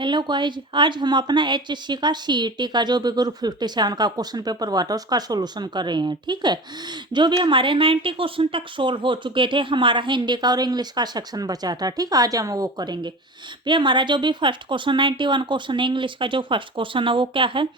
Hello guys, आज हम अपना एचएससी का सीईटी का जो भी ग्रुप 57 का क्वेश्चन पेपर हुआ था उसका सॉल्यूशन कर रहे हैं। ठीक है, जो भी हमारे 90 क्वेश्चन तक सोल्व हो चुके थे, हमारा हिंदी का और इंग्लिश का सेक्शन बचा था। ठीक है, आज हम वो करेंगे। भी हमारा जो भी फर्स्ट क्वेश्चन 91 क्वेश्चन है इंग्लिश का, जो फर्स्ट क्वेश्चन है वो क्या है?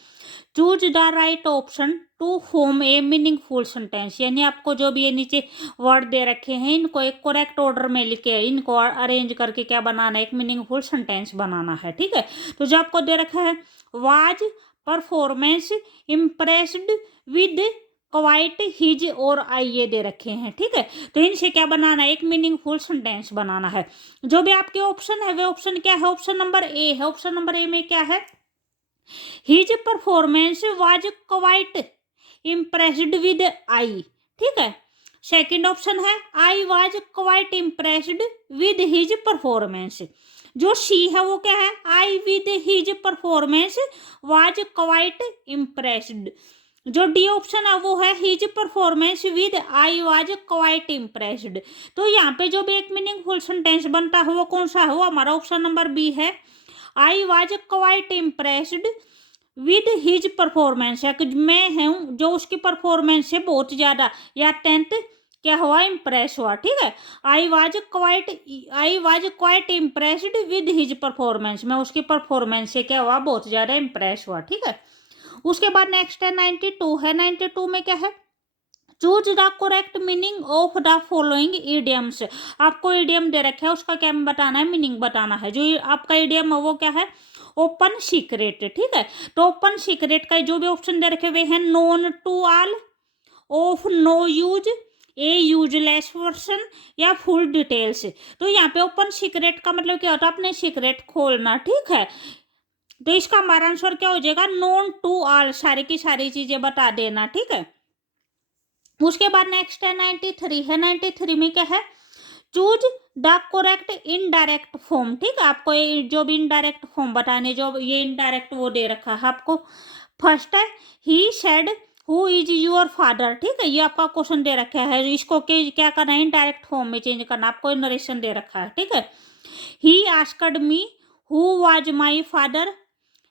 Choose the right option to form a meaningful sentence. यानी आपको जो भी ये नीचे वर्ड दे रखे हैं इनको एक करेक्ट ऑर्डर में लिखे इनको अरेंज करके क्या बनाना है, एक मीनिंगफुल सेंटेंस बनाना है। ठीक है, तो जो आपको दे रखा है, was performance impressed with quite his और आई, ये दे रखे हैं। ठीक है, तो इनसे क्या बनाना है, एक मीनिंगफुल सेंटेंस बनाना है। जो भी आपके ऑप्शन है वे ऑप्शन क्या है? ऑप्शन नंबर ए है। ऑप्शन नंबर ए में क्या है? His performance was quite impressed with I. ठीक है, सेकंड ऑप्शन है I was quite impressed with his performance. जो सी है वो क्या है? I with his performance was quite impressed. जो डी ऑप्शन है वो है his performance with I was quite impressed. तो यहाँ पे जो भी एक मीनिंगफुल सेंटेंस बनता है वो कौन सा है? वो हमारा ऑप्शन नंबर बी है, I was quite impressed with his performance. या मैं हूँ जो उसकी परफॉर्मेंस से बहुत ज़्यादा या टेंथ क्या हुआ, इम्प्रेस हुआ। ठीक है, I was quite impressed with his performance, मैं उसकी परफॉर्मेंस से क्या हुआ, बहुत ज़्यादा इम्प्रेस हुआ। ठीक है, उसके बाद नेक्स्ट है 92 है। 92 में क्या है? Choose the correct meaning of the following idioms. आपको इडियम दे रखा है, उसका क्या बताना है, मीनिंग बताना है। जो आपका इडियम है वो क्या है? Open secret. ठीक है, तो ओपन सीक्रेट का जो भी ऑप्शन दे रखे हुए हैं, known to all, of no use, a useless version, या फुल डिटेल्स। तो यहाँ पे ओपन सीक्रेट का मतलब क्या होता है? अपने सीक्रेट खोलना। ठीक है, तो इसका हमारा आंसर क्या हो जाएगा? नोन टू ऑल, सारी की सारी चीजें बता देना। ठीक है, उसके बाद नेक्स्ट है 93 है। 93 में क्या है? Choose the correct indirect form. ठीक है, आपको ये जो भी इनडायरेक्ट फॉर्म बताने, जो ये इनडायरेक्ट वो दे रखा है आपको। फर्स्ट है he said who is your father. ठीक है, ये आपका क्वेश्चन दे रखा है, इसको क्या करना है, इनडायरेक्ट फॉर्म में चेंज करना। आपको नरेशन दे रखा है। ठीक है, he asked me who was my father,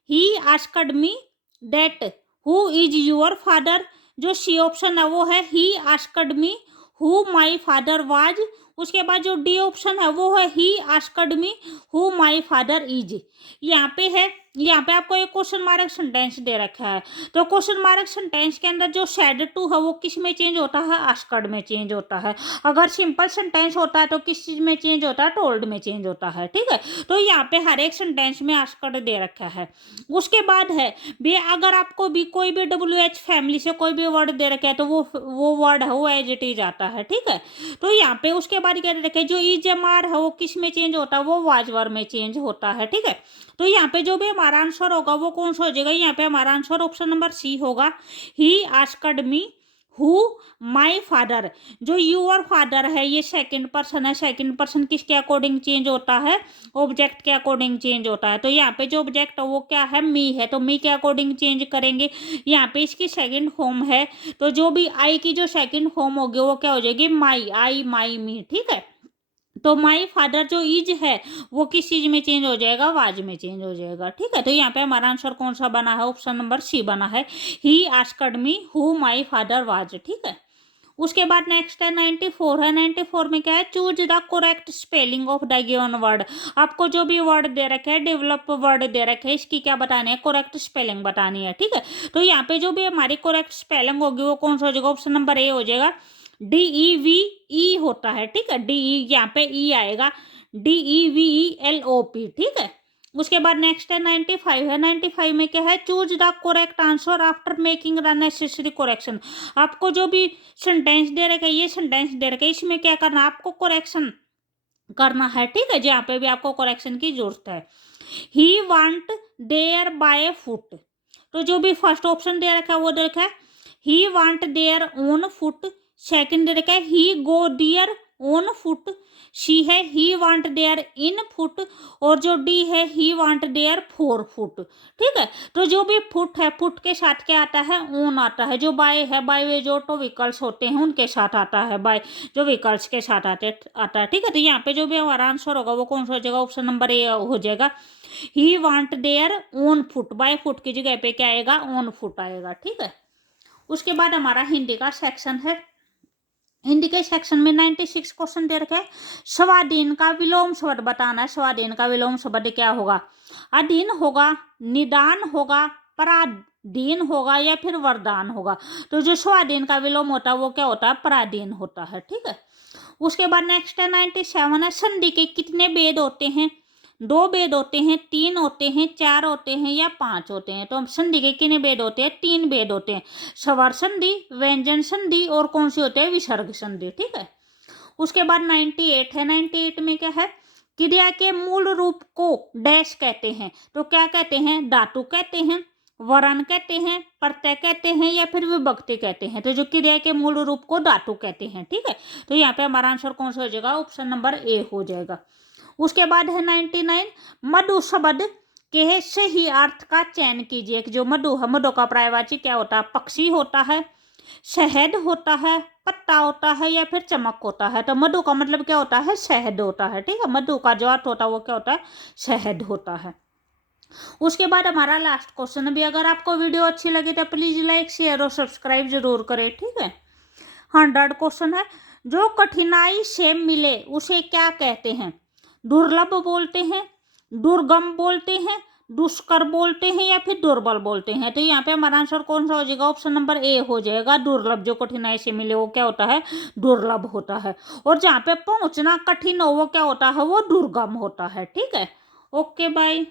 he asked me that who is your father. जो सी ऑप्शन है वो है he asked me who my father was. उसके बाद जो डी ऑप्शन है वो है he asked me who my father is. यहाँ पे है, यहाँ पे आपको एक क्वेश्चन मार्क सेंटेंस दे रखा है। तो क्वेश्चन मार्क सेंटेंस के अंदर जो सैड टू है वो किस में चेंज होता है? आस्क्ड में चेंज होता है। अगर सिंपल सेंटेंस होता है तो किस चीज में चेंज होता है? टोल्ड में चेंज होता है। ठीक है, तो यहाँ पे हर एक सेंटेंस में आस्क्ड दे रखा है। उसके बाद है भी, अगर आपको भी कोई भी WH फैमिली से कोई भी वर्ड दे रखा है तो वो वर्ड है वो एज इट इज आता है। ठीक है, तो यहाँ पे उसके बाद क्या दे रखा है, जो इजमार है वो किस में चेंज होता है? वो वाजवर में चेंज होता है। ठीक है, तो यहाँ पे जो भी हमारा आंसर होगा वो कौन सा हो जाएगा? यहाँ पे हमारा आंसर ऑप्शन नंबर सी होगा, he asked me who my father. जो यूर फादर है ये सेकंड पर्सन है, सेकंड पर्सन किसके अकॉर्डिंग चेंज होता है? ऑब्जेक्ट के अकॉर्डिंग चेंज होता है। तो यहाँ पे जो ऑब्जेक्ट है वो क्या है? मी है, तो मी के अकॉर्डिंग चेंज करेंगे। यहाँ पे इसकी सेकंड फॉर्म है, तो जो भी आई की जो सेकंड फॉर्म होगी वो क्या हो जाएगी? माई, आई माई मी। ठीक है, तो माई फादर जो इज है वो किस चीज में चेंज हो जाएगा? वाज में चेंज हो जाएगा। ठीक है, तो यहाँ पे हमारा आंसर कौन सा बना है? ऑप्शन नंबर सी बना है, he asked me who my father was. ठीक है, उसके बाद नेक्स्ट है 94 है। 94 में क्या है? Choose the correct spelling of the given word. आपको जो भी वर्ड दे रखे हैं, डेवलप वर्ड दे रखे हैं, इसकी क्या बतानी है? करेक्ट स्पेलिंग बतानी है। ठीक है, तो यहाँ पे जो भी हमारी करेक्ट स्पेलिंग होगी वो कौन सा हो जाएगा? ऑप्शन नंबर ए हो जाएगा, DEVE होता है। ठीक है, DE यहाँ पे ई आएगा, DEVELOP। ठीक है, उसके बाद नेक्स्ट है 95 है। 95 में क्या है? Choose the correct answer after making the necessary correction. आपको जो भी सेंटेंस दे रखा है, ये सेंटेंस दे रखा है, इसमें क्या करना है? आपको करेक्शन करना है। ठीक है, जहाँ पे भी आपको करेक्शन की जरूरत है। He want there by foot. तो जो भी फर्स्ट ऑप्शन दे रखा है वो दे रखा है he want there on foot. Second दे रखा है he go dear on foot, C है he want there in foot, और जो डी है ही वांट देयर 4 फुट। ठीक है, तो जो भी फुट है, फुट के साथ क्या आता है, ऑन आता है। जो बाय है, बाय वे जो तो व्हीकल्स होते हैं उनके साथ आता है, बाय जो व्हीकल्स के साथ आता है। ठीक है, तो यहाँ पे जो भी हमारा आंसर होगा वो कौन सा हो जाएगा, ऑप्शन नंबर ए हो जाएगा। He want there on foot, by foot की जगह पे क्या आएगा, ऑन फुट आएगा। ठीक है, उसके बाद हमारा हिंदी का सेक्शन है। हिंदी के सेक्शन में 96 क्वेश्चन दे रखे हैं। स्वाधीन का विलोम शब्द बताना है। स्वाधीन का विलोम शब्द क्या होगा, अधीन होगा, निदान होगा, पराधीन होगा या फिर वरदान होगा। तो जो स्वाधीन का विलोम होता है वो क्या होता है, पराधीन होता है। ठीक है, उसके बाद नेक्स्ट है 97 है। संधि के कितने भेद होते हैं, 2 भेद होते हैं, 3 होते हैं, 4 होते हैं या 5 होते हैं। तो हम संधि के कितने भेद होते हैं, 3 भेद होते हैं। स्वर संधि, व्यंजन संधि और कौन सी होते हैं, विसर्ग संधि। ठीक है, उसके बाद 98 है। 98 में क्या है, क्रिया के मूल रूप को डैश कहते हैं। तो क्या कहते हैं, धातु कहते हैं, वर्ण कहते हैं, प्रत्यय कहते हैं या फिर विभक्ति कहते हैं। तो जो क्रिया के मूल रूप को धातु कहते हैं। ठीक है, तो यहाँ पे हमारा आंसर कौन सा हो जाएगा, ऑप्शन नंबर ए हो जाएगा। उसके बाद है 99, मधु शब्द के से ही अर्थ का चयन कीजिए। जो मधु है, मधु का पर्यायवाची क्या होता है, पक्षी होता है, शहद होता है, पत्ता होता है या फिर चमक होता है। तो मधु का मतलब क्या होता है, शहद होता है। ठीक है, मधु का जो अर्थ होता है वो क्या होता है, शहद होता है। उसके बाद हमारा लास्ट क्वेश्चन भी, अगर आपको वीडियो अच्छी लगी तो प्लीज लाइक शेयर और सब्सक्राइब जरूर करें। ठीक है, 100 क्वेश्चन है। जो कठिनाई से मिले उसे क्या कहते हैं, दुर्लभ बोलते हैं, दुर्गम बोलते हैं, दुष्कर बोलते हैं या फिर दुर्बल बोलते हैं। तो यहाँ पे हमारा आंसर कौन सा हो जाएगा, ऑप्शन नंबर ए हो जाएगा, दुर्लभ। जो कठिनाई से मिले वो क्या होता है, दुर्लभ होता है। और जहाँ पे पहुंचना कठिन हो वो क्या होता है, वो दुर्गम होता है। ठीक है, ओके बाय।